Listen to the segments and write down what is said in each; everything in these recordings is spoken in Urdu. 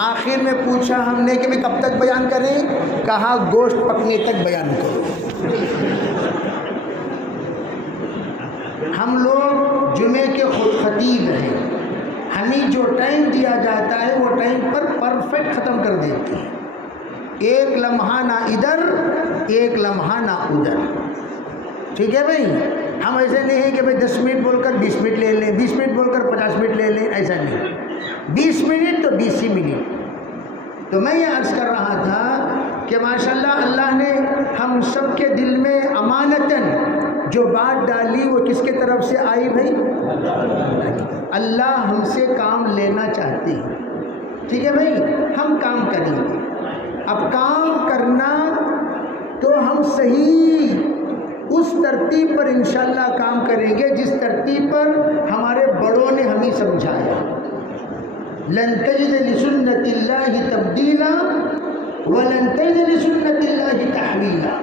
آخر میں پوچھا ہم نے کہ کب تک بیان کریں؟ کہا گوشت پکنے تک بیان کرو۔ ہم لوگ جمعے کے خود خطیب ہیں، ہمیں جو ٹائم دیا جاتا ہے وہ ٹائم پر پرفیکٹ ختم کر دیتے ہیں، ایک لمحہ نہ ادھر ایک لمحہ نہ ادھر، ٹھیک ہے بھائی؟ ہم ایسے نہیں ہیں کہ بھائی 10 منٹ بول کر 20 منٹ لے لیں، 20 منٹ بول کر 50 منٹ لے لیں، ایسا نہیں، 20 منٹ تو 20 ہی منٹ۔ تو میں یہ عرض کر رہا تھا کہ ماشاءاللہ اللہ نے ہم سب کے دل میں امانتاً جو بات ڈالی وہ کس کے طرف سے آئی بھائی؟ اللہ ہم سے کام لینا چاہتے ہیں، ٹھیک ہے بھائی؟ ہم کام کریں گے۔ اب کام کرنا تو ہم صحیح اس ترتیب پر انشاءاللہ کام کریں گے جس ترتیب پر ہمارے بڑوں نے ہمیں سمجھایا۔ لن تجد لسنت اللہ تبدیلا ولن تجد لسنت اللہ تحویلا۔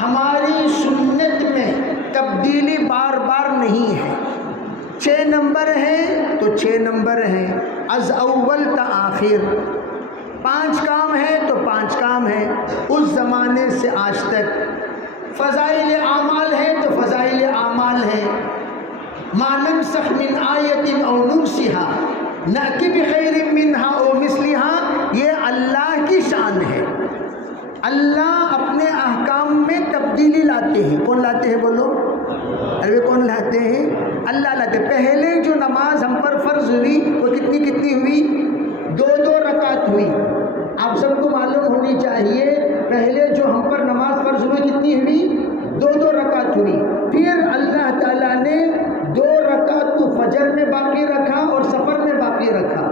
ہماری سنت میں تبدیلی بار بار نہیں ہے، 6 نمبر ہیں تو 6 نمبر ہیں، از اول تا آخر، 5 کام ہے تو 5 کام ہے، اس زمانے سے آج تک۔ فضائل اعمال ہے تو فضائل اعمال ہے، ما ننسخ من آیت او ننسها نأتی بخیر منها او مثلها، یہ اللہ کی شان ہے۔ اللہ اپنے احکام میں تبدیلی لاتے ہیں۔ کون لاتے ہیں بولو؟ ارے کون لاتے ہیں؟ اللہ لاتے ہیں۔ پہلے جو نماز ہم پر فرض ہوئی وہ کتنی ہوئی؟ 2 رکعت ہوئی۔ آپ سب کو معلوم ہونی چاہیے پہلے جو ہم پر نماز فرض ہوئی کتنی ہوئی؟ 2 رکعت ہوئی۔ پھر اللہ تعالیٰ نے 2 رکعت کو فجر میں باقی رکھا اور سفر میں باقی رکھا۔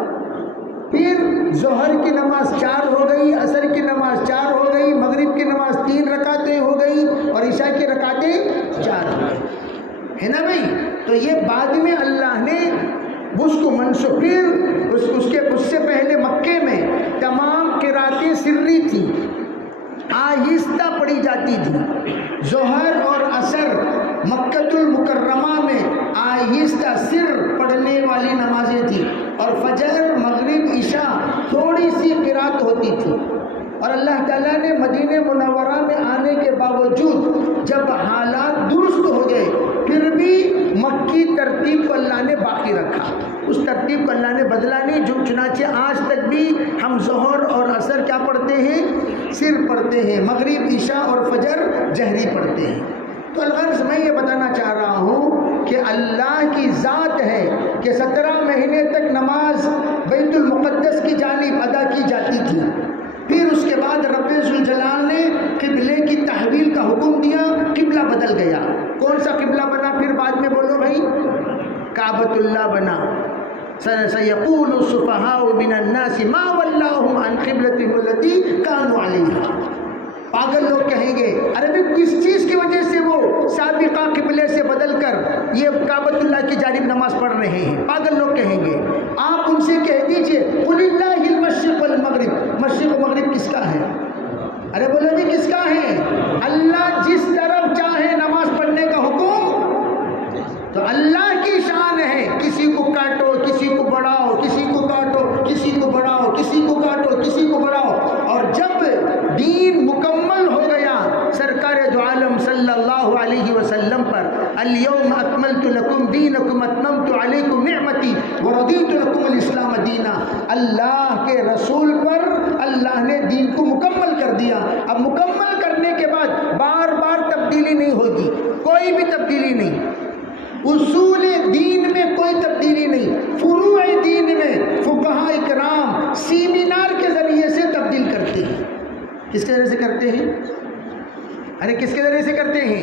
پھر ظہر کی نماز 4 ہو گئی، عصر کی نماز 4 ہو گئی، مغرب کی نماز 3 رکعتیں ہو گئی اور عشاء کی رکعتیں 4 ہو گئی، ہے نا بھائی؟ تو یہ بعد میں اللہ نے اس کو منسوخ، پھر اس سے پہلے مکے میں تمام قراتیں سری تھی، آہستہ پڑھی جاتی تھی۔ ظہر اور عصر مکۃ المکرمہ میں آہستہ سر پڑھنے والی نمازیں تھیں، اور فجر مغرب عشاء تھوڑی سی قرات ہوتی تھی۔ اور اللہ تعالیٰ نے مدینہ منورہ میں آنے کے باوجود جب حالات درست ہو گئے پھر بھی مکی ترتیب کو اللہ نے باقی رکھا، اس ترتیب کو اللہ نے بدلا نہیں، جو چنانچہ آج تک بھی ہم ظہر اور عصر کیا پڑھتے ہیں؟ سر پڑھتے ہیں، مغرب عشاء اور فجر جہری پڑھتے ہیں۔ تو الغرض میں یہ بتانا چاہ رہا ہوں کہ اللہ کی ذات ہے کہ 17 مہینے تک نماز بیت المقدس کی جانب ادا کی جاتی تھی، پھر اس کے بعد رب ذوالجلال نے قبلے کی تحویل کا حکم دیا، قبلہ بدل گیا۔ کون سا قبلہ بنا پھر بعد میں بولو بھائی؟ کعبۃ اللہ بنا۔ سَيَقُولُ السُّفَهَاءُ مِنَ النَّاسِ مَا وَلَّاهُمْ عَنْ قِبْلَتِهِمُ الَّتِي كَانُوا عَلَيْهَا۔ پاگل لوگ کہیں گے ارے بھی کس چیز کی وجہ سے وہ سابقہ قبلے سے بدل کر یہ کعبۃ اللہ کی جانب نماز پڑھ رہے ہیں؟ پاگل لوگ کہیں گے۔ آپ ان سے کہہ دیجئے قُلِ اللَّهِ الْمَشْرِقُ وَالْمَغْرِبُ، مشرق و مغرب کس کا ہے؟ ارے بولو جی کس کا ہے؟ اللہ جس طرف چاہے نماز پڑھنے کا حکم، تو اللہ کی شان ہے، کسی کو کاٹو کسی کو بڑھاؤ، کسی کو کاٹو کسی کو بڑھاؤ، کسی کو کاٹو کسی کو بڑھاؤ۔ اور جب دین مکمل ہو گیا سرکار دو عالم صلی اللہ علیہ وسلم پر، الیوم اکملت لکم دینکم اتممت علیکم نعمتی ورضیت لکم الاسلام دینا، اللہ کے رسول پر اللہ نے دین کو مکمل کر دیا۔ اب مکمل کرنے کے بعد بار بار تبدیلی نہیں ہوگی، کوئی بھی تبدیلی نہیں، اصول دین میں کوئی تبدیلی نہیں، فروع دین میں فقہاء کرام سیمینار کے ذریعے سے تبدیل کرتے ہیں۔ کس کے ذریعے سے کرتے ہیں؟ ارے کس کے ذریعے سے کرتے ہیں؟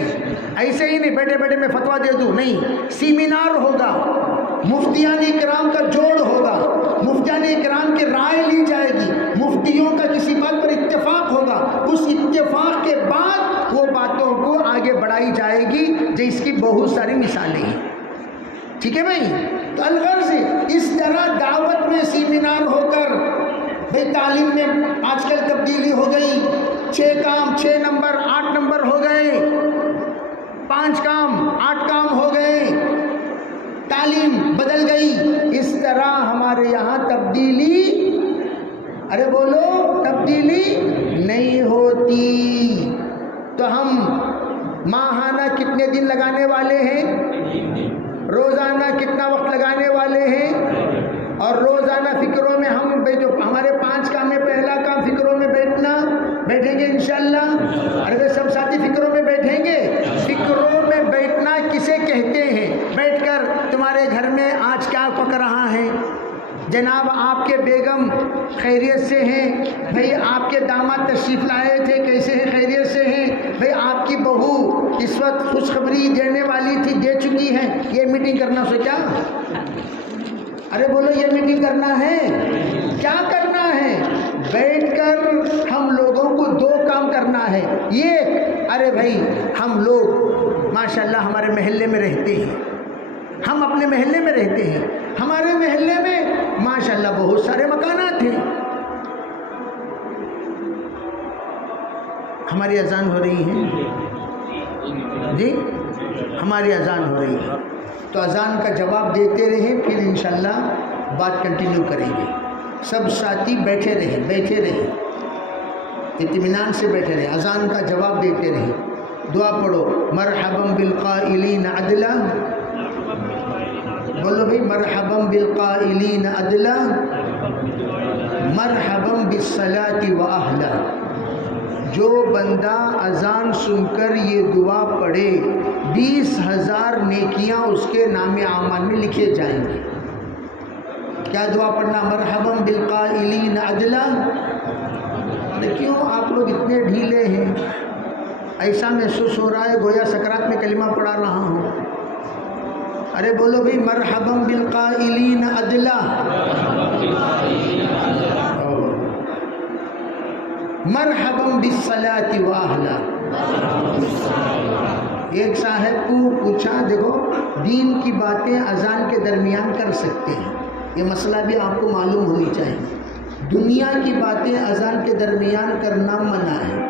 ایسے ہی نہیں بیٹھے بیٹھے میں فتویٰ دے دوں، نہیں، سیمینار ہوگا، مفتیان کرام کا جوڑ ہوگا، مفتیان کرام کی رائے لی جائے گی، مفتیوں کا کسی بات پر اتفاق ہوگا، اس اتفاق کے بعد وہ باتوں کو آگے بڑھائی جائے گی، جس کی بہت ساری مثالیں ہیں، ٹھیک ہے بھائی؟ تو الغرض اس طرح دعوت میں سیمینار ہو کر بھائی تعلیم میں آج کل تبدیلی ہو گئی، 6 کام 6 نمبر 8 نمبر ہو گئے، 5 کام 8 کام ہو گئے، تعلیم بدل گئی۔ اس طرح ہمارے یہاں تبدیلی ارے بولو تبدیلی نہیں ہوتی. تو ہم ماہانہ کتنے دن لگانے والے ہیں؟ روزانہ کتنا وقت لگانے والے ہیں؟ اور روزانہ فکروں میں ہم جو ہمارے 5 کام میں پہلا کام فکروں میں بیٹھیں گے انشاءاللہ. ارے سب ساتھی فکروں میں بیٹھیں گے. فکروں میں بیٹھنا کسے کہتے ہیں؟ بیٹھ کر تمہارے گھر میں آج کیا پک رہا ہے؟ جناب آپ کے بیگم خیریت سے ہیں؟ بھئی آپ کے داماد تشریف لائے تھے کیسے ہیں؟ خیریت سے ہیں؟ بھئی آپ کی بہو اس وقت خوشخبری دینے والی تھی دے چکی ہیں. یہ میٹنگ کرنا سو کیا؟ ارے بولو یہ میٹنگ کرنا ہے؟ کیا کرنا ہے؟ بیٹھ کر ہم لوگوں کو 2 کام کرنا ہے. یہ ارے بھائی ہم لوگ ماشاءاللہ ہمارے محلے میں رہتے ہیں. ہم اپنے محلے میں رہتے ہیں. ہمارے محلے میں ماشاءاللہ بہت سارے مکانات ہیں. ہماری اذان ہو رہی ہے جی، ہماری اذان ہو رہی ہے. تو اذان کا جواب دیتے رہیں، پھر انشاءاللہ بات کنٹینیو کریں گے. سب ساتھی بیٹھے رہیں اطمینان سے بیٹھے رہیں. اذان کا جواب دیتے رہیں. دعا پڑھو مرحبا بالقائلین عدلا. بولو بھئی مرحبا بالقائلین عدلا مرحبا بالصلاة واہلا. جو بندہ اذان سن کر یہ دعا پڑھے 20,000 نیکیاں اس کے نام اعمال میں لکھے جائیں گے. کیا دعا پڑھنا؟ مرحبا بالقائلین عدلا. کیوں آپ لوگ اتنے ڈھیلے ہیں؟ ایسا محسوس ہو رہا ہے گویا سکرات میں کلمہ پڑھا رہا ہوں. ارے بولو بھئی مرحبا بالقائلین عدلا مرحبا بالصلاة واہلا. ایک صاحب کو پوچھا دیکھو دین کی باتیں اذان کے درمیان کر سکتے ہیں، یہ مسئلہ بھی آپ کو معلوم ہونی چاہیے. دنیا کی باتیں اذان کے درمیان کرنا منع ہے.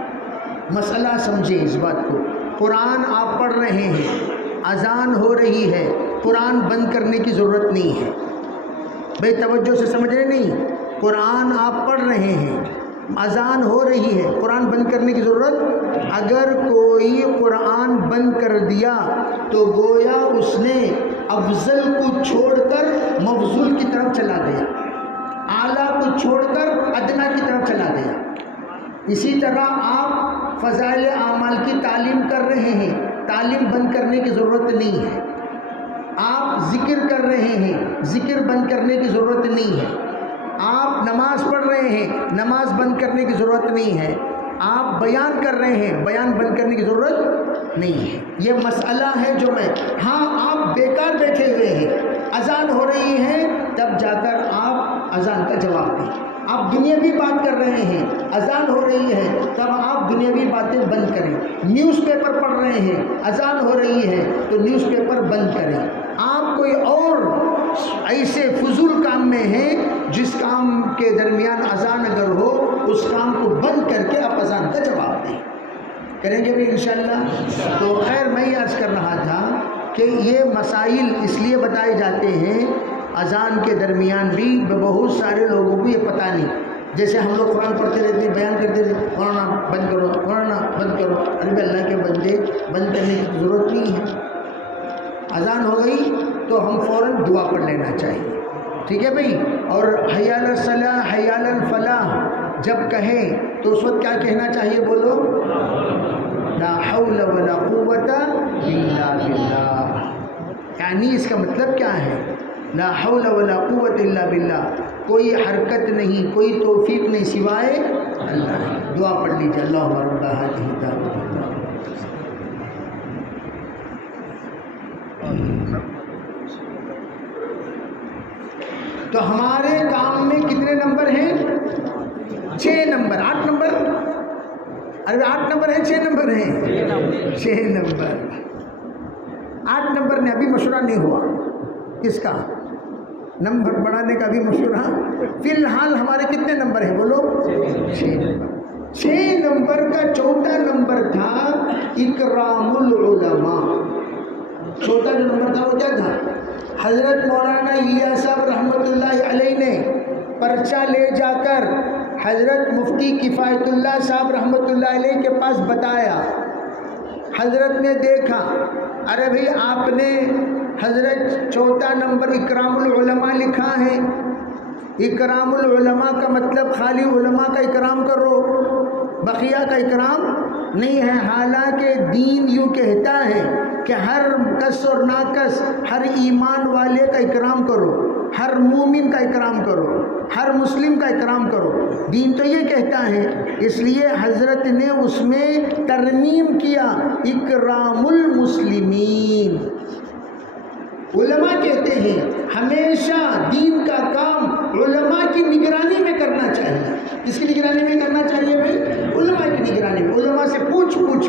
مسئلہ سمجھیں اس بات کو. قرآن آپ پڑھ رہے ہیں، اذان ہو رہی ہے، قرآن بند کرنے کی ضرورت نہیں ہے. بھئی توجہ سے سمجھ رہے نہیں؟ قرآن آپ پڑھ رہے ہیں، اذان ہو رہی ہے، قرآن بند کرنے کی ضرورت. اگر کوئی قرآن بند کر دیا تو گویا اس نے افضل کو چھوڑ کر مفضول کی طرف چلا گیا، اعلیٰ کو چھوڑ کر ادنا کی طرف چلا گیا. اسی طرح آپ فضائل اعمال کی تعلیم کر رہے ہیں، تعلیم بند کرنے کی ضرورت نہیں ہے. آپ ذکر کر رہے ہیں، ذکر بند کرنے کی ضرورت نہیں ہے. آپ نماز پڑھ رہے ہیں، نماز بند کرنے کی ضرورت نہیں ہے. آپ بیان کر رہے ہیں، بیان بند کرنے کی ضرورت نہیں ہے. یہ مسئلہ ہے جو ہاں آپ بیکار بیٹھے ہوئے ہیں، اذان ہو رہی ہے تب جا کر آپ اذان کا جواب دیں. آپ دنیاوی بات کر رہے ہیں، اذان ہو رہی ہے تب آپ دنیاوی باتیں بند کریں. نیوز پیپر پڑھ رہے ہیں، اذان ہو رہی ہے تو نیوز پیپر بند کریں. آپ کوئی اور ایسے فضول کام میں ہیں جس کام کے درمیان اذان اگر ہو اس کام کو بند کر کے آپ اذان کا جواب دیں. کریں گے بھی انشاءاللہ. تو خیر میں یہ عرض کر رہا تھا کہ یہ مسائل اس لیے بتائے جاتے ہیں اذان کے درمیان بھی. بہت سارے لوگوں کو یہ پتہ نہیں. جیسے ہم لوگ قرآن پڑھتے رہتے ہیں، بیان کرتے رہتے ہیں، قرآن بند کرو، قرآن بند کرو. ارے اللہ کے بندے بند کرنے کی ضرورت نہیں ہے. اذان ہو گئی تو ہم فوراً دعا پڑھ لینا چاہیے. ٹھیک ہے بھائی. اور حی علی الصلاح حی علی الفلاح جب کہیں تو اس وقت کیا کہنا چاہیے؟ بولو لا حول ولا قوت الا باللہ. یعنی اس کا مطلب کیا ہے؟ لا حول ولا قوت الا باللہ. کوئی حرکت نہیں، کوئی توفیق نہیں سوائے اللہ. دعا پڑھ لیجیے. اللہم رب هذه الدعوة. تو ہمارے کام میں کتنے نمبر ہیں؟ 6 نمبر. 8 نمبر. ارے 8 نمبر ہیں 6 نمبر ہیں؟ 6 نمبر. 8 نمبر نے ابھی مشورہ نہیں ہوا. کس کا؟ نمبر بڑھانے کا بھی مشورہ. فی الحال ہمارے کتنے نمبر ہیں بولو؟ 6 نمبر. 6 نمبر کا چوتھا نمبر تھا اکرام العلماء. چوتھا جو نمبر تھا وہ کیا تھا؟ حضرت مولانا الیاس صاحب رحمۃ اللہ علیہ نے پرچہ لے جا کر حضرت مفتی کفایت اللہ صاحب رحمۃ اللہ علیہ کے پاس بتایا. حضرت نے دیکھا، ارے بھئی آپ نے حضرت 4 نمبر اکرام العلماء لکھا ہے. اکرام العلماء کا مطلب خالی علماء کا اکرام کرو، بقیہ کا اکرام نہیں ہے. حالانکہ دین یوں کہتا ہے کہ ہر کس اور ناکس، ہر ایمان والے کا اکرام کرو، ہر مومن کا اکرام کرو، ہر مسلم کا اکرام کرو. دین تو یہ کہتا ہے. اس لیے حضرت نے اس میں ترمیم کیا، اکرام المسلمین. علماء کہتے ہیں ہمیشہ دین کا کام علماء کی نگرانی میں کرنا چاہیے. کس کی نگرانی میں کرنا چاہیے بھائی؟ علماء کی نگرانی میں. علماء سے پوچھ پوچھ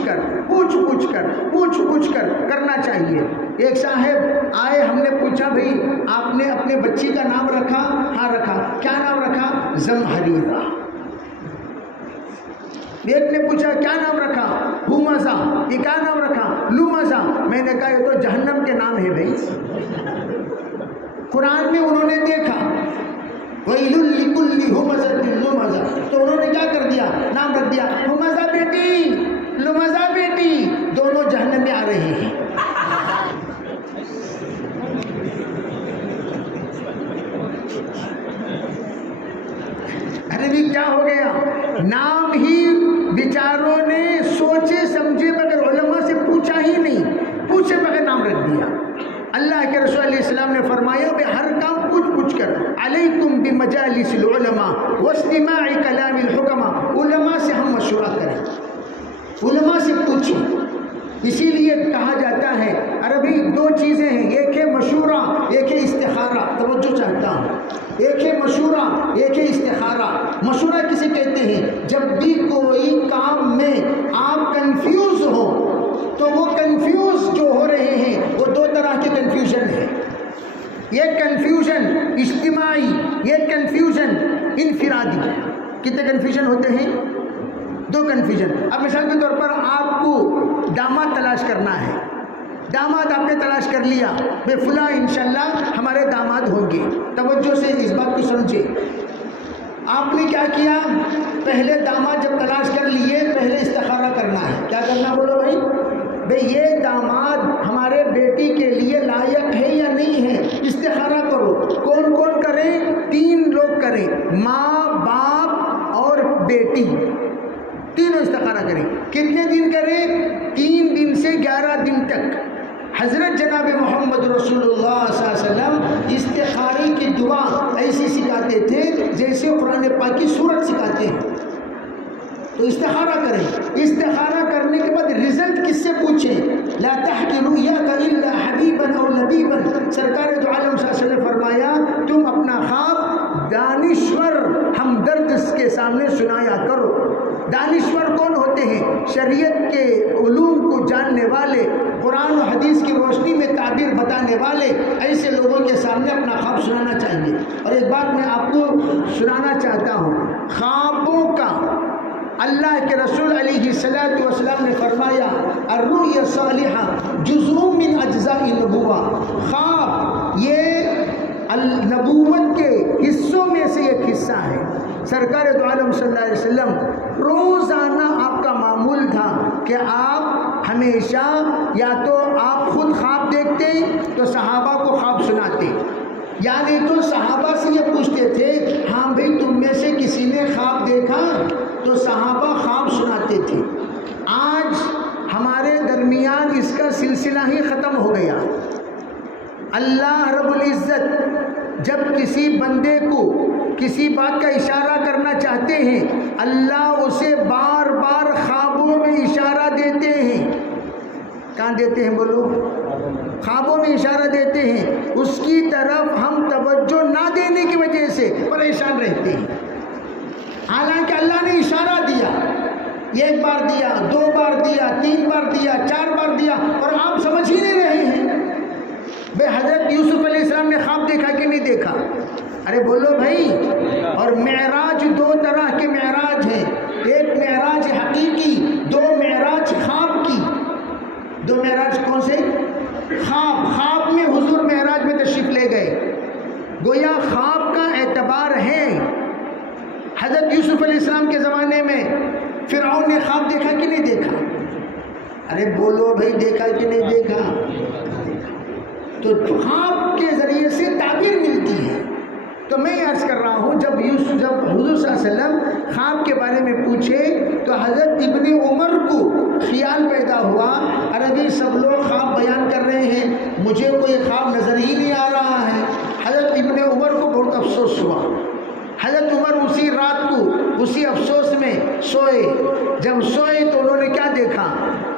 کر کرنا چاہیے. ایک صاحب آئے، ہم نے پوچھا بھئی آپ نے اپنے بچی کا نام رکھا؟ ہاں رکھا. کیا نام رکھا؟ زمہریرہ. ایک نے پوچھا کیا نام رکھا؟ ہومزہ. یہ کیا نام رکھا؟ لومزہ. میں نے کہا یہ تو جہنم کے نام ہے بھائی. قرآن میں انہوں نے دیکھا وَيْلٌ لِكُلِّ هُمَزَةٍ لُمَزَةٍ، تو انہوں نے کیا کر دیا؟ نام رکھ دیا ہومزہ بیٹی، لومزہ بیٹی. دونوں جہنم میں آ رہے ہیں. ارے بھی کیا ہو گیا؟ نام ہی بیچاروں نے سوچے سمجھے بغیر، علماء سے پوچھا ہی نہیں، پوچھے بغیر نام رکھ دیا. اللہ کے رسول علیہ السلام نے فرمایا کہ ہر کام پوچھ کر، علیکم بمجالس العلماء واستماع کلام الحکماء. علماء سے ہم مشورہ کریں، علماء سے پوچھیں. اسی لیے کہا جاتا ہے، ارے بھائی 2 چیزیں ہیں، ایک ہے مشورہ، ایک ہے استخارہ. توجہ چاہتا ہوں. ایک ہے مشورہ، ایک ہے استخارہ. مشورہ کسے کہتے ہیں؟ جب بھی کوئی کام میں آپ کنفیوز ہو تو وہ کنفیوز جو ہو رہے ہیں وہ 2 طرح کے کنفیوژن ہیں. ایک کنفیوژن اجتماعی، ایک کنفیوژن انفرادی. کتنے کنفیوژن ہوتے ہیں؟ 2 کنفیوژن. اب مثال کے طور پر آپ کو داماد تلاش کرنا ہے. داماد آپ نے تلاش کر لیا، بے فلاں انشاءاللہ ہمارے داماد ہوں گے. توجہ سے اس بات کو سمجھے. آپ نے کیا کیا؟ پہلے داماد جب تلاش کر لیے، پہلے استخارہ کرنا ہے. کیا کرنا بولو بھائی؟ بھئی یہ داماد ہمارے بیٹی کے لیے لائق ہے یا نہیں ہے؟ استخارہ کرو. کون کون کریں؟ 3 لوگ کریں، ماں، باپ اور بیٹی. تینوں استخارہ کریں. کتنے دن کریں؟ 3 دن سے 11 دن تک. حضرت جناب محمد رسول اللہ صلی اللہ علیہ وسلم استخارے کی دعا ایسی سکھاتے تھے جیسے قرآن پاک کی سورت سکھاتے ہیں. تو استخارہ کریں. استخارہ کرنے کے بعد رزلٹ کس سے پوچھیں؟ لا تحقر رؤیاک الا حبیبا او لبیبا. سرکار دو عالم صلی اللہ علیہ وسلم نے فرمایا تم اپنا خواب دانشور ہمدرد کے سامنے سنایا کرو. دانشور کون ہوتے ہیں؟ شریعت کے علوم کو جاننے والے، قرآن و حدیث کی روشنی میں تعبیر بتانے والے. ایسے لوگوں کے سامنے اپنا خواب سنانا چاہیے. اور ایک بات میں آپ کو سنانا چاہتا ہوں، خوابوں کا اللہ کے رسول علیہ السلام نے فرمایا الرؤیا الصالحہ جزء من اجزاء النبوہ. خواب یہ نبوت کے حصوں میں سے ایک حصہ ہے. سرکار دو عالم صلی اللہ علیہ وسلم روزانہ آپ کا معمول تھا کہ آپ ہمیشہ یا تو آپ خود خواب دیکھتے تو صحابہ کو خواب سناتے، یعنی تو صحابہ سے یہ پوچھتے تھے ہاں بھئی تم میں سے کسی نے خواب دیکھا؟ تو صحابہ خواب سناتے تھے. آج ہمارے درمیان اس کا سلسلہ ہی ختم ہو گیا. اللہ رب العزت جب کسی بندے کو کسی بات کا اشارہ کرنا چاہتے ہیں، اللہ اسے بار بار خوابوں میں اشارہ دیتے ہیں. کہاں دیتے ہیں بولو؟ خوابوں میں اشارہ دیتے ہیں. اس کی طرف ہم توجہ نہ دینے کی وجہ سے پریشان رہتے ہیں. حالانکہ اللہ نے اشارہ دیا، 1 بار دیا، 2 بار دیا، 3 بار دیا، 4 بار دیا، اور آپ سمجھ ہی نہیں رہے ہیں. بھئی حضرت یوسف علیہ السلام نے خواب دیکھا کہ نہیں دیکھا؟ ارے بولو بھائی. اور معراج 2 طرح کے معراج ہیں، ایک معراج حقیقی، 2 معراج خواب کی. 2 معراج کون سے؟ خواب میں حضور معراج میں تشریف لے گئے. گویا خواب کا اعتبار ہے. حضرت یوسف علیہ السلام کے زمانے میں فرعون نے خواب دیکھا کہ نہیں دیکھا؟ ارے بولو بھائی، دیکھا کہ نہیں دیکھا؟ تو خواب کے ذریعے سے تعبیر ملتی ہے۔ تو میں عرض کر رہا ہوں، جب حضور صلی اللہ علیہ وسلم خواب کے بارے میں پوچھے تو حضرت ابن عمر کو خیال پیدا ہوا، عربی سب لوگ خواب بیان کر رہے ہیں، مجھے کوئی خواب نظر ہی نہیں آ رہا ہے۔ حضرت ابن عمر کو بہت افسوس ہوا۔ حضرت عمر اسی رات کو اسی افسوس میں سوئے۔ جب سوئے تو انہوں نے کیا دیکھا؟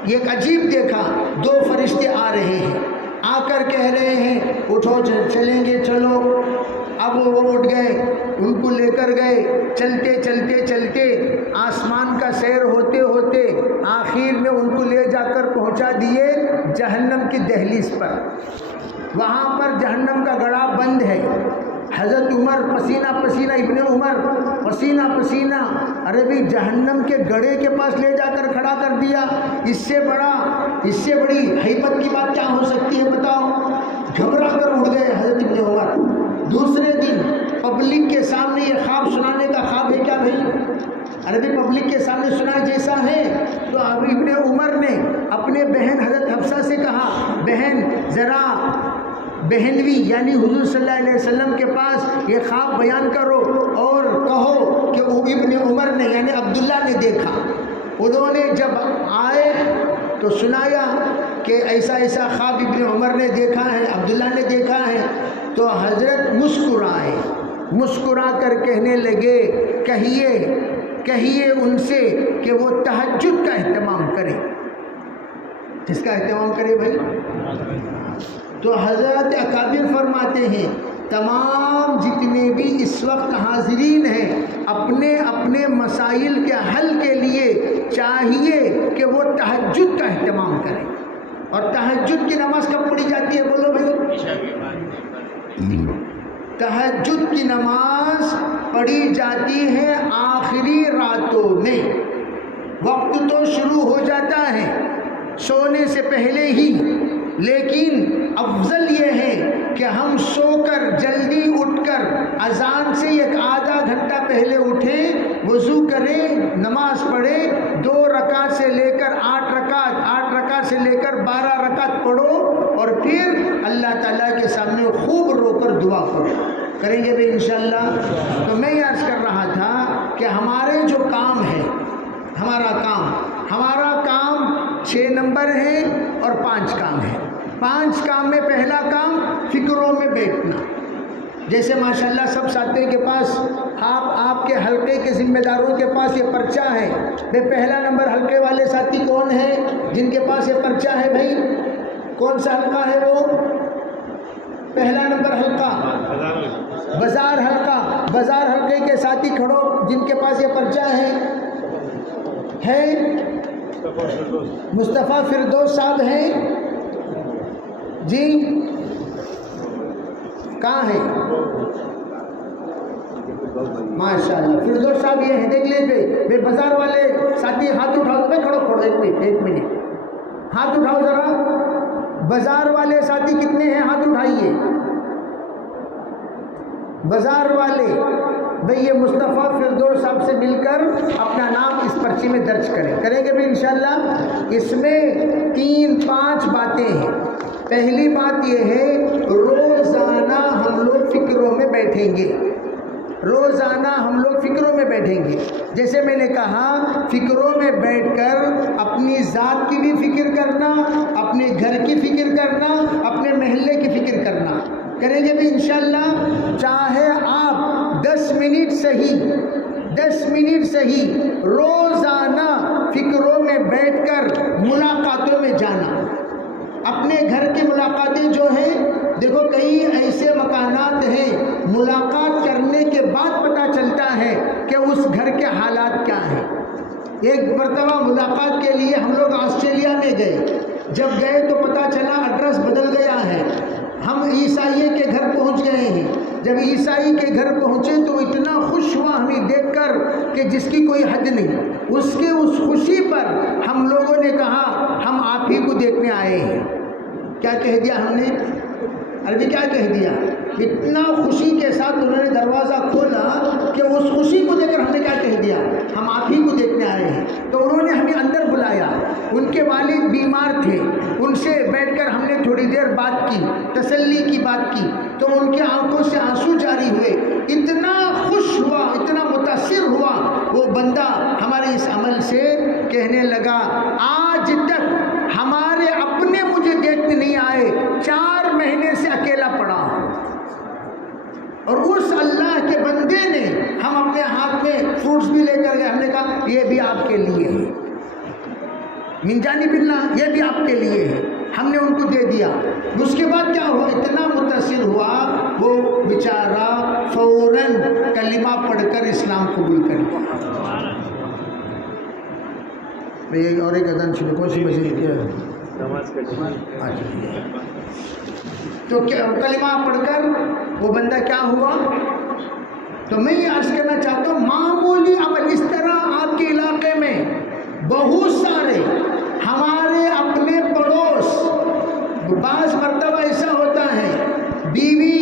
ایک عجیب دیکھا، دو فرشتے آ رہے ہیں، آ کر کہہ رہے ہیں اٹھو چلیں گے، چلو۔ اب وہ اٹھ گئے، ان کو لے کر گئے، چلتے چلتے چلتے آسمان کا سیر ہوتے ہوتے آخر میں ان کو لے جا کر پہنچا دیے جہنم کی دہلیز پر۔ وہاں پر جہنم کا گڑھا بند ہے۔ حضرت عمر پسینہ پسینہ، ابن عمر پسینہ پسینہ، ارے بھی جہنم کے گڑھے کے پاس لے جا کر کھڑا کر دیا۔ اس سے بڑی ہیبت کی بات کیا ہو سکتی ہے بتاؤ؟ گھبرا کر اٹھ گئے حضرت ابن عمر۔ دوسرے دن پبلک کے سامنے یہ خواب سنانے کا خواب ہے کیا بھائی؟ ارے بھی پبلک کے سامنے سنا جیسا ہے۔ تو اب ابن عمر نے اپنے بہن حضرت حفصہ سے کہا، بہن ذرا بہنوی یعنی حضور صلی اللہ علیہ وسلم کے پاس یہ خواب بیان کرو اور کہو کہ ابن عمر نے یعنی عبداللہ نے دیکھا۔ انہوں نے جب آئے تو سنایا کہ ایسا ایسا خواب ابن عمر نے دیکھا ہے، عبداللہ نے دیکھا ہے۔ تو حضرت مسکرا کر کہنے لگے، کہیے ان سے کہ وہ تہجد کا اہتمام کرے۔ کس کا اہتمام کرے بھائی؟ تو حضرت اکابر فرماتے ہیں تمام جتنے بھی اس وقت حاضرین ہیں اپنے اپنے مسائل کے حل کے لیے چاہیے کہ وہ تہجد کا اہتمام کریں۔ اور تہجد کی نماز کب پڑھی جاتی ہے بولو بھائی؟ تہجد کی نماز پڑھی جاتی ہے آخری راتوں میں۔ وقت تو شروع ہو جاتا ہے سونے سے پہلے ہی، لیکن افضل یہ ہے کہ ہم سو کر جلدی اٹھ کر اذان سے ایک آدھا گھنٹہ پہلے اٹھیں، وضو کریں، نماز پڑھیں، 2 رکعت سے لے کر 8 رکعت، 8 رکعت سے لے کر 12 رکعت پڑھو، اور پھر اللہ تعالیٰ کے سامنے خوب رو کر دعا کرو۔ کریں گے بھی انشاءاللہ۔ تو میں عرض کر رہا تھا کہ ہمارے جو کام ہے، ہمارا کام 6 نمبر ہے اور 5 کام ہے۔ 5 کام میں پہلا کام فکروں میں بیٹھنا۔ جیسے ماشاءاللہ سب ساتھیوں کے پاس آپ کے حلقے کے ذمہ داروں کے پاس یہ پرچہ ہے۔ پہلا نمبر حلقے والے ساتھی کون ہے جن کے پاس یہ پرچہ ہے بھائی؟ کون سا حلقہ ہے وہ؟ پہلا نمبر حلقہ بازار حلقہ۔ بازار حلقے کے ساتھی کھڑو جن کے پاس یہ پرچہ ہے۔ مصطفیٰ فردوس صاحب ہیں جی؟ کہاں ہے؟ ماشاءاللہ فردوس صاحب یہ ہیں، دیکھ لیجیے۔ بازار والے ساتھی ہاتھ اٹھاؤ، میں کھڑو ایک منٹ ہاتھ اٹھاؤ ذرا۔ بازار والے ساتھی کتنے ہیں؟ ہاتھ اٹھائیے۔ بازار والے بھئی یہ مصطفیٰ فردوس صاحب سے مل کر اپنا نام اس پرچی میں درج کریں گے بھی انشاءاللہ۔ اس میں 3-5 باتیں ہیں۔ پہلی بات یہ ہے روزانہ ہم لوگ فکروں میں بیٹھیں گے۔ جیسے میں نے کہا فکروں میں بیٹھ کر اپنی ذات کی بھی فکر کرنا، اپنے گھر کی فکر کرنا، اپنے محلے کی فکر کرنا۔ کریں گے بھی انشاءاللہ۔ چاہے آپ 10 منٹ صحیح روزانہ فکروں میں بیٹھ کر ملاقاتوں میں جانا۔ اپنے گھر کی ملاقاتیں جو ہیں، دیکھو کئی ایسے مکانات ہیں ملاقات کرنے کے بعد پتہ چلتا ہے کہ اس گھر کے حالات کیا ہیں۔ ایک مرتبہ ملاقات کے لیے ہم لوگ آسٹریلیا میں گئے۔ جب گئے تو پتہ چلا ایڈریس بدل گیا ہے۔ ہم عیسائی کے گھر پہنچ گئے ہیں۔ جب عیسائی کے گھر پہنچے تو اتنا خوش ہوا ہمیں دیکھ کر کہ جس کی کوئی حد نہیں۔ اس خوشی پر ہم لوگوں نے کہا ہم آپ ہی کو دیکھنے آئے ہیں۔ کیا کہہ دیا ہم نے؟ عربی کیا کہہ دیا؟ اتنا خوشی کے ساتھ انہوں نے دروازہ کھولا کہ اس خوشی کو دیکھ کر ہم نے کیا کہہ دیا؟ ہم آپ ہی کو دیکھنے آئے ہیں۔ تو انہوں نے ہمیں اندر بلایا، ان کے والد بیمار تھے، ان سے بیٹھ کر ہم نے تھوڑی دیر بات کی، تسلی کی بات کی، تو ان کی آنکھوں سے آنسو جاری ہوئے، اتنا خوش ہوا، اتنا متاثر ہوا وہ بندہ ہمارے اس عمل سے، کہنے لگا آج تک ہمارے اپنے مجھے دیکھنے نہیں آئے، 4 مہینے سے اکیلا پڑا ہوں، اور اس اللہ کے بندے نے ہم اپنے ہاتھ میں فروٹس بھی لے کر گئے، ہم نے کہا یہ بھی آپ کے لیے ہے، من جانب اللہ، یہ بھی آپ کے لیے ہے، ہم نے ان کو دے دیا۔ اس کے بعد کیا ہوا؟ اتنا متاثر ہوا وہ بیچارہ فوراً کلمہ پڑھ کر اسلام قبول کر لیا۔ اور ایک اذان شروع، کون سی مسجد کیا ہے؟ تو کلمہ پڑھ کر وہ بندہ کیا ہوا؟ تو میں یہ عرض کرنا چاہتا ہوں، معمولی عمل اس طرح آپ کے علاقے میں بہت سارے ہمارے اپنے پڑوس، بعض مرتبہ ایسا ہوتا ہے بیوی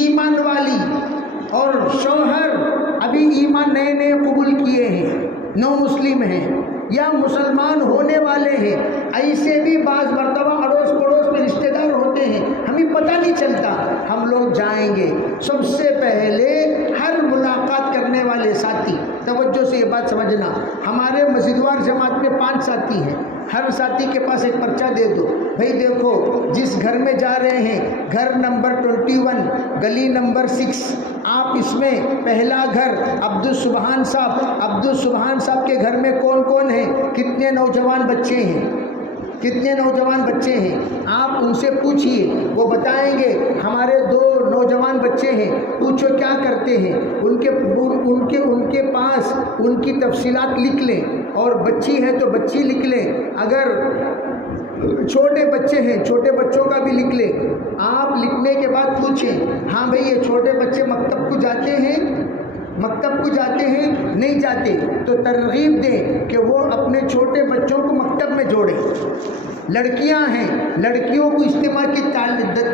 ایمان والی اور شوہر ابھی ایمان نئے نئے قبول کیے ہیں، نو مسلم ہیں یا مسلمان ہونے والے ہیں، ایسے بھی بعض مرتبہ اڑوس پڑوس میں رشتہ دار ہوتے ہیں، ہمیں پتہ نہیں چلتا، ہم لوگ جائیں گے۔ سب سے پہلے ہر ملاقات کرنے والے ساتھی، توجہ سے یہ بات سمجھنا، ہمارے مسجدوار جماعت میں 5 ساتھی ہیں، ہر ساتھی کے پاس ایک پرچہ دے دو، بھئی دیکھو جس گھر میں جا رہے ہیں، گھر نمبر 21 گلی نمبر 6، آپ اس میں پہلا گھر عبدالسبحان صاحب کے گھر میں کون کون ہیں، کتنے نوجوان بچے ہیں، کتنے نوجوان بچے ہیں، آپ ان سے پوچھئے، وہ بتائیں گے ہمارے 2 نوجوان بچے ہیں، پوچھو کیا کرتے ہیں، ان کے پاس ان کی تفصیلات لکھ لیں، اور بچی ہے تو بچی لکھ لیں، اگر چھوٹے بچے ہیں چھوٹے بچوں کا بھی لکھ لیں۔ آپ لکھنے کے بعد پوچھیں، ہاں بھئی یہ چھوٹے بچے مکتب کو جاتے ہیں نہیں جاتے، تو ترغیب دیں کہ وہ اپنے چھوٹے بچوں کو مکتب میں جوڑیں۔ لڑکیاں ہیں، لڑکیوں کو اجتماع کی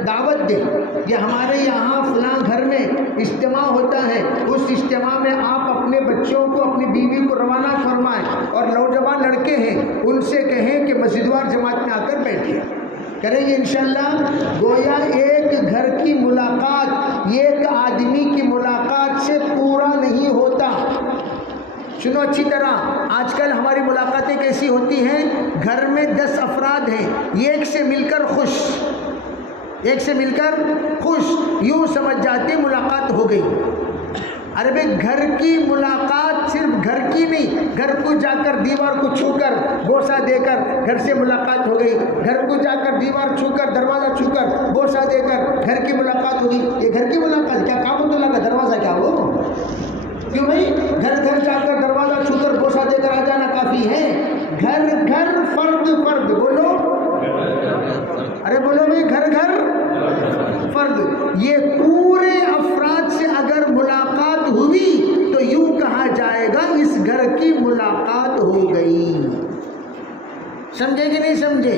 دعوت دیں، یہ ہمارے یہاں فلاں گھر میں اجتماع ہوتا ہے، اس اجتماع میں آپ اپنے بچوں کو، اپنی بیوی کو روانہ فرمائیں، اور نوجوان لڑکے ہیں ان سے کہیں کہ مسجدوار جماعت میں آ کر بیٹھیں، کریں گے انشاءاللہ۔ گویا ایک گھر کی ملاقات، ایک آدمی کی ملاقات سے پورا نہیں ہوتا۔ سنو اچھی طرح، آج کل ہماری ملاقاتیں کیسی ہوتی ہیں؟ گھر میں 10 افراد ہیں، ایک سے مل کر خوش، یوں سمجھ جاتے ملاقات ہو گئی۔ ارے بھئی گھر کی ملاقات صرف گھر کی نہیں، گھر کو جا کر دیوار کو چھو کر بوسہ دے کر گھر سے ملاقات ہو گئی، گھر کو جا کر دیوار چھو کر دروازہ چھو کر بوسہ دے کر گھر کی ملاقات ہوگی۔ یہ گھر کی ملاقات کیا کام تو لگا دروازہ کیا ہو؟ کیوں بھائی گھر جا کر دروازہ چھو کر بوسہ دے کر آ جانا کافی ہے؟ گھر فرد بولو، ارے بولو بھائی گھر فرد، یہ پورے افراد سے اگر ملاقات ہوئی تو یوں کہا جائے گا اس گھر کی ملاقات ہو گئی۔ سمجھے کہ نہیں سمجھے؟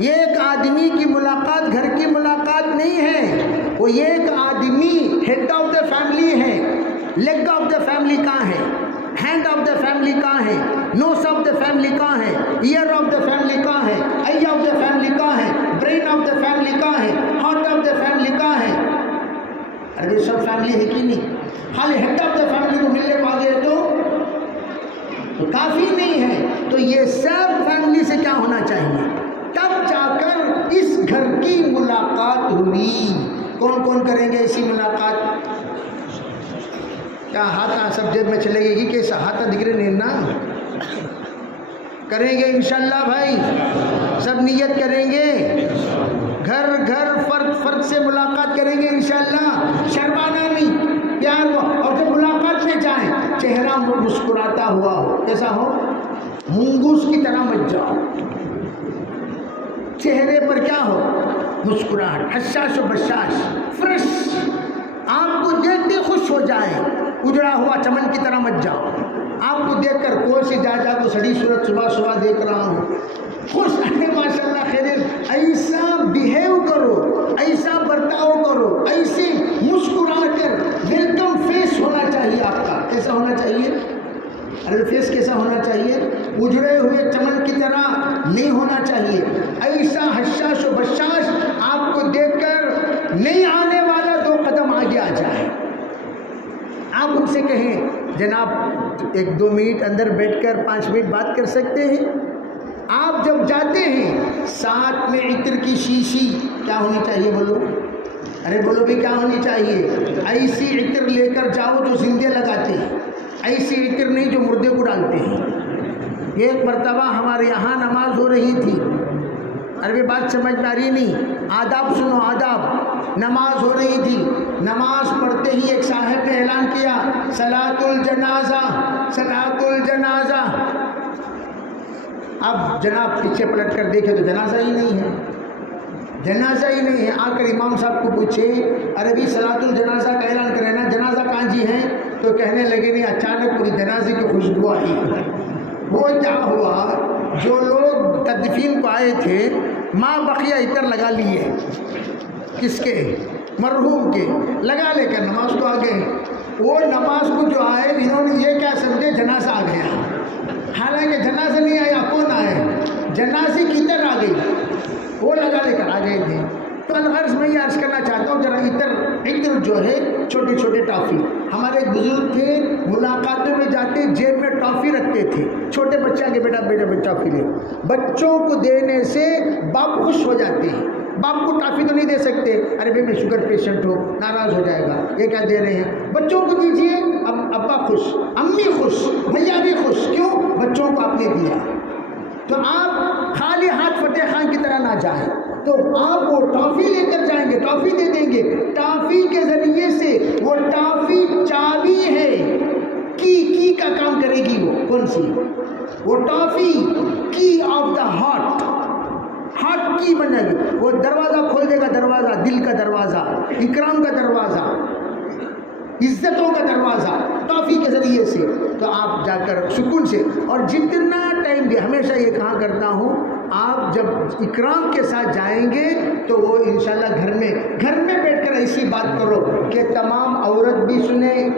ایک آدمی کی ملاقات گھر کی ملاقات نہیں ہے، وہ ایک آدمی ہیڈ آف دا فیملی ہے، لیگ آف دا فیملی کہاں ہے، ہینڈ آف دا فیملی کہاں ہے، نوز آف دا فیملی کہاں ہے، ایئر آف دا فیملی کہاں ہے، آئی آف دا فیملی کہاں ہے، برین آف دا فیملی کہاں ہے، ہارٹ آف دا فیملی کہاں ہے؟ ارے سب فیملی ہے کہ نہیں؟ خالی ہیڈ آف دا فیملی کو ملنے پا گئے تو کافی نہیں ہے، تو یہ سب فیملی سے کیا ہونا چاہیے، تب جا کر اس گھر کی ملاقات ہوئی۔ کون کون کریں گے ایسی ملاقات؟ کیا ہاتھ سب جیب میں چلے گی؟ کیسا ہاتھ دکھ رہے نا؟ کریں گے انشاءاللہ بھائی، سب نیت کریں گے، گھر فرد سے ملاقات کریں گے انشاءاللہ، شرمانا نہیں، پیار ہو، اور جب ملاقات میں جائیں چہرہ مسکراتا ہوا ہو، کیسا ہو؟ منگوس کی طرح مت جاؤ، چہرے پر کیا ہو؟ مسکراہٹ، حشاش و بشاش، فریش، آپ کو دیکھتے خوش ہو جائے، اجڑا ہوا چمن کی طرح مت جاؤ، آپ کو دیکھ کر کوئی سے جا تو سڑی صورت صبح دیکھ رہا ہوں، خوش، ماشاءاللہ خیریت، ایسا بیہیو کرو، ایسا برتاؤ ارے فیس کیسا ہونا چاہیے؟ اجڑے ہوئے چمن کی طرح نہیں ہونا چاہیے. ایسا حشاش و بشاش آپ کو دیکھ کر نہیں آنے والا 2 قدم آگے آ جائے. آپ ان سے کہیں جناب 1-2 منٹ اندر بیٹھ کر 5 منٹ بات کر سکتے ہیں؟ آپ جب جاتے ہیں ساتھ میں عطر کی شیشی کیا ہونی چاہیے بولو؟ ارے بولو بھی کیا ہونی چاہیے؟ ایسی عطر لے کر جاؤ جو زندے لگاتے ہیں، ایسی عطر نہیں جو مردے کو ڈالتے ہیں. ایک مرتبہ ہمارے یہاں نماز ہو رہی تھی، عربی بات سمجھ میں آ رہی نہیں، آداب سنو آداب. نماز ہو رہی تھی، نماز پڑھتے ہی ایک صاحب نے اعلان کیا صلاۃ الجنازہ صلاۃ الجنازہ. اب جناب پیچھے پلٹ کر دیکھے تو جنازہ ہی نہیں ہے، جنازہ ہی نہیں ہے. آ کر امام صاحب کو پوچھے ارے بھی صلاۃ الجنازہ کا اعلان کرے نا، جنازہ کہاں جی ہے؟ تو کہنے لگے نہیں، اچانک پوری جنازے کی خوشبو آئی. وہ کیا ہوا، جو لوگ تدفین کو آئے تھے ماں بقیہ عطر لگا لیے، کس کے؟ مرحوم کے، لگا لے کر نماز کو آ گئے. وہ نماز کو جو آئے انہوں نے یہ کیا سمجھے جنازہ آ گیا، حالانکہ جنازہ نہیں آیا. کون آئے؟ جنازے کی عطر آ گئی، وہ لگا لے کر آ گئے تھے. تو الغرض میں یہ عرض کرنا چاہتا ہوں ذرا عطر جو ہے چھوٹے چھوٹے ٹافی، ہمارے بزرگ تھے ملاقاتوں میں جاتے جیب میں ٹافی رکھتے تھے. چھوٹے بچہ کے بیٹا ٹافی لے، بچوں کو دینے سے باپ خوش ہو جاتے ہیں. باپ کو ٹافی تو نہیں دے سکتے، ارے بھائی میں شوگر پیشنٹ ہو، ناراض ہو جائے گا، یہ کیا دے رہے ہیں. بچوں کو دیجیے، ابا خوش، امی خوش، بھیا بھی خوش. کیوں؟ بچوں کو آپ نے دیا. تو آپ خالی ہاتھ فتح خان کی طرح نہ جائیں، تو آپ وہ ٹافی لے کر جائیں گے، ٹافی دے دیں گے. ٹافی کے ذریعے سے وہ ٹافی چابی ہے، کی کا کام کرے گی. وہ کون سی؟ وہ ٹافی کی آف دا ہارٹ کی بنے گی. وہ دروازہ کھول دے گا، دروازہ دل کا دروازہ، اکرام کا دروازہ، عزتوں کا دروازہ ٹافی کے ذریعے سے. تو آپ جا کر سکون سے، اور جتنا ٹائم بھی ہمیشہ یہ کہا کرتا ہوں، آپ جب اکرام کے ساتھ جائیں گے تو وہ انشاءاللہ گھر میں بیٹھ کر ایسی بات کرو کہ تمام عورت بھی سنیں،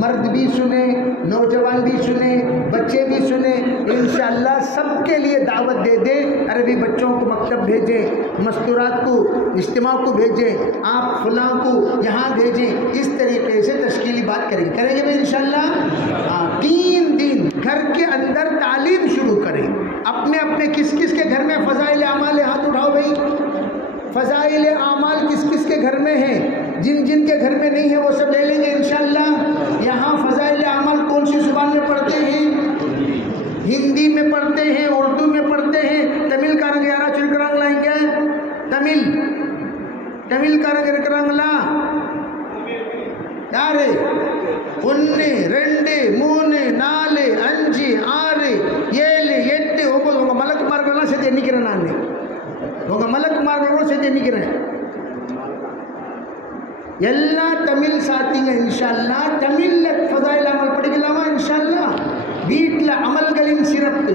مرد بھی سنیں، نوجوان بھی سنیں، بچے بھی سنیں. انشاءاللہ سب کے لیے دعوت دے دیں. عربی بچوں کو مکتب بھیجیں، مستورات کو اجتماع کو بھیجیں، آپ فلاں کو یہاں بھیجیں. اس طریقے سے تشکیلی بات کریں گے بھی انشاءاللہ. 3 دن گھر کے اندر تعلیم شروع کریں. اپنے کس کے گھر میں فضائل اعمال، ہاتھ اٹھاؤ بھائی. فضائل اعمال کس کے گھر میں ہیں؟ جن کے گھر میں نہیں ہے وہ سب لے لیں گے انشاءاللہ. یہاں فضائل اعمال کون سی زبان میں پڑھتے ہیں؟ ہندی میں پڑھتے ہیں، اردو میں پڑھتے ہیں. تمل کا رنگ یارا چرکرانگ لائیں گے، تمل کا رنگ رکرانگلا یارے ஒன்று 2 3 4 5 6 7 8 9 உங்கள் மலக்குமார்களெல்லாம் சேர்த்து எண்ணிக்கிறேன். நான் உங்கள் மலக்குமார்களோடு சேர்த்து எண்ணிக்கிறேன். எல்லா தமிழ் சாத்திங்க இன்ஷால்லா. தமிழில் ஃபதாயில் அமல் படிக்கலாமா இன்ஷால்லா? வீட்டில் அமல்களின் சிறப்பு,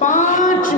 5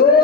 2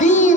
3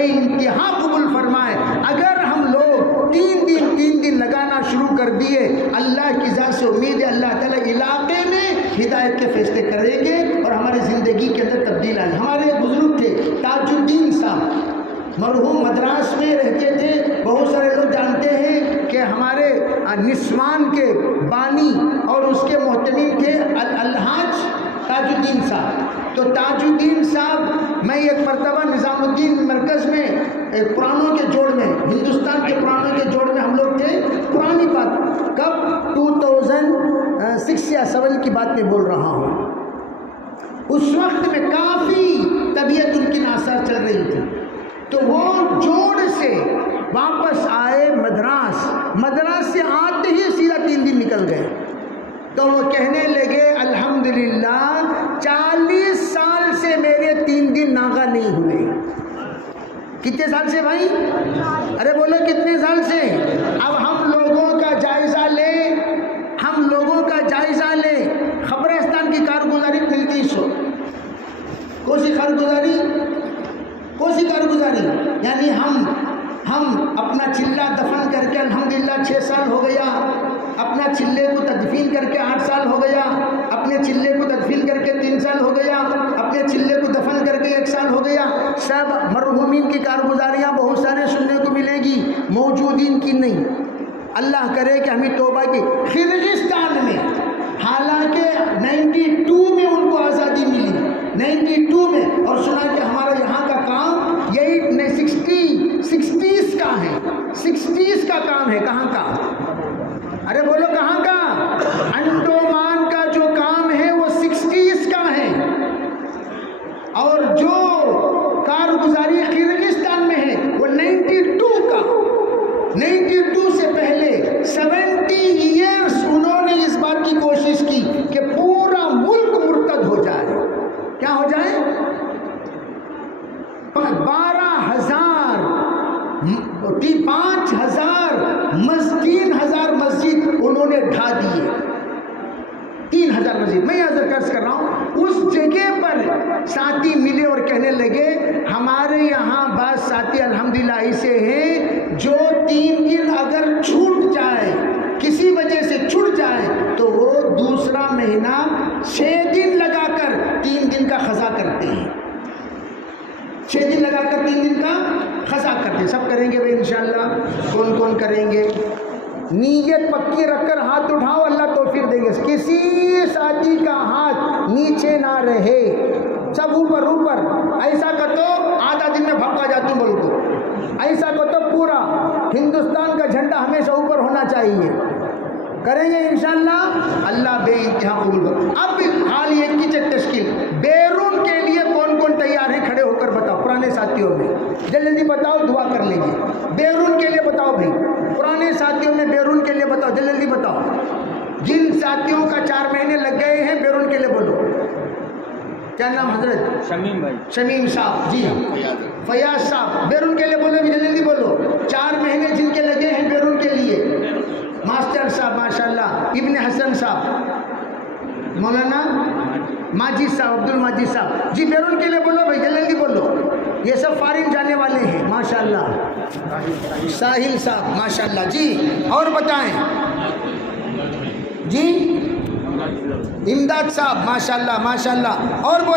بے انتہا قبول فرمائے۔ اگر ہم لوگ تین دن لگانا شروع کر دیے، اللہ کی ذات سے امید ہے اللہ تعالیٰ علاقے میں ہدایت کے فیصلے کریں گے اور ہماری زندگی کے اندر تبدیل آئے۔ ہمارے ایک بزرگ تھے تاج الدین صاحب، مرحوم مدراس میں رہتے تھے، بہت سارے لوگ جانتے ہیں کہ ہمارے نسوان کے بانی اور اس کے محتمین تھے الحاج تاج الدین صاحب۔ تو تاج الدین صاحب، میں ایک مرتبہ نظام الدین مرکز میں پرانوں کے جوڑ میں، ہندوستان کے پرانوں کے جوڑ میں ہم لوگ تھے، پرانی بات کب 2006 یا 7 کی بات میں بول رہا ہوں۔ اس وقت میں کافی طبیعت ان کی ناساز چل رہی تھی، تو وہ جوڑ سے واپس آئے مدراس سے آتے ہی سیدھا 3 دن نکل گئے۔ تو وہ کہنے لگے الحمدللہ 40 سال سے میرے 3 دن ناغہ نہیں ہوئے۔ کتنے سال سے بھائی؟ ارے بولو کتنے سال سے؟ اب ہم لوگوں کا جائزہ لیں، قبرستان کی کارگزاری ملتی سو کوسی کارگزاری، یعنی ہم اپنا چلہ دفن کر کے الحمدللہ 6 سال ہو گیا، اپنا چلے کو تدفین کر کے 8 سال ہو گیا، اپنے چلے کو تدفین کر کے 3 سال ہو گیا، اپنے چلے کو دفن کر کے 1 سال ہو گیا۔ سب مرحومین کی کارگزاریاں بہت سارے سننے کو ملے گی، موجودین کی نہیں۔ اللہ کرے کہ ہمیں توبہ کی۔ قرغیزستان میں حالانکہ 92 میں ان کو آزادی ملی، 92 میں، اور سنا کہ ہمارا یہاں کا کام یہی 60s کا ہے، 60s کا کام ہے۔ کہاں کا؟ ارے بولو کہاں کا؟ انڈومان کا جو کام ہے وہ 60s کا ہے، اور جو کارگزاری قرغیزستان میں ہے وہ 92 کا۔ 92 سے پہلے 70 ایئرس انہوں نے اس بات کی کوشش کی کہ پورا ملک مرتد ہو جائے۔ کیا ہو جائے؟ 3,000 مسجد انہوں نے ڈھا دیے، 3,000 مسجد۔ میں یہاں ذکر کر رہا ہوں، اس جگہ پر ساتھی ملے اور کہنے لگے ہمارے یہاں بعض ساتھی الحمدللہ ایسے ہیں جو 3 دن اگر چھوٹ جائے، کسی وجہ سے چھوٹ جائے، تو وہ دوسرا مہینہ 6 دن لگا کر 3 دن کا قضا کرتے ہیں۔ 6 دن لگا کر 3 دن کا قضا کرتے ہیں۔ سب کریں گے بھائی انشاءاللہ؟ کون کریں گے؟ نیت پکی رکھ کر ہاتھ اٹھاؤ، اللہ توفیق دیں گے۔ کسی ساتھی کا ہاتھ نیچے نہ رہے، سب اوپر۔ ایسا کر تو آدھا دن میں بھگا جاتی ہوں بول کو، ایسا کر تو پورا ہندوستان کا جھنڈا ہمیشہ اوپر ہونا چاہیے۔ کریں گے انشاءاللہ؟ اللہ بے انتہا قبول کرے۔ اب حال یہ کی تشکیل بیرون کے لیے کون تیار ہیں؟ کھڑے ہو کر بتاؤ پرانے ساتھیوں میں، جلدی بتاؤ، دعا کر لیں گے۔ بیرون کے لیے بتاؤ بھائی، پرانے ساتھیوں میں بیرون کے لیے بتاؤ، جلدی بتاؤ۔ جن ساتھیوں کا 4 مہینے لگ گئے ہیں بیرون کے لیے بولو۔ کیا نام حضرت؟ شمیم صاحب جی، فیاض صاحب، بیرون کے لیے بولو، جلدی بولو۔ 4 مہینے جن کے لگے ہیں بیرون کے لیے، ماسٹر صاحب ماشاءاللہ، ابن حسن صاحب، مولانا ماجد صاحب، عبد الماجد صاحب جی، بیرون کے لیے بولو بھائی، جلدی بولو۔ یہ سب فارغ جانے والے ہیں ماشاءاللہ۔ ساحل صاحب ماشاءاللہ جی، اور بتائیں جی، امداد صاحب ماشاءاللہ، اور بولیں۔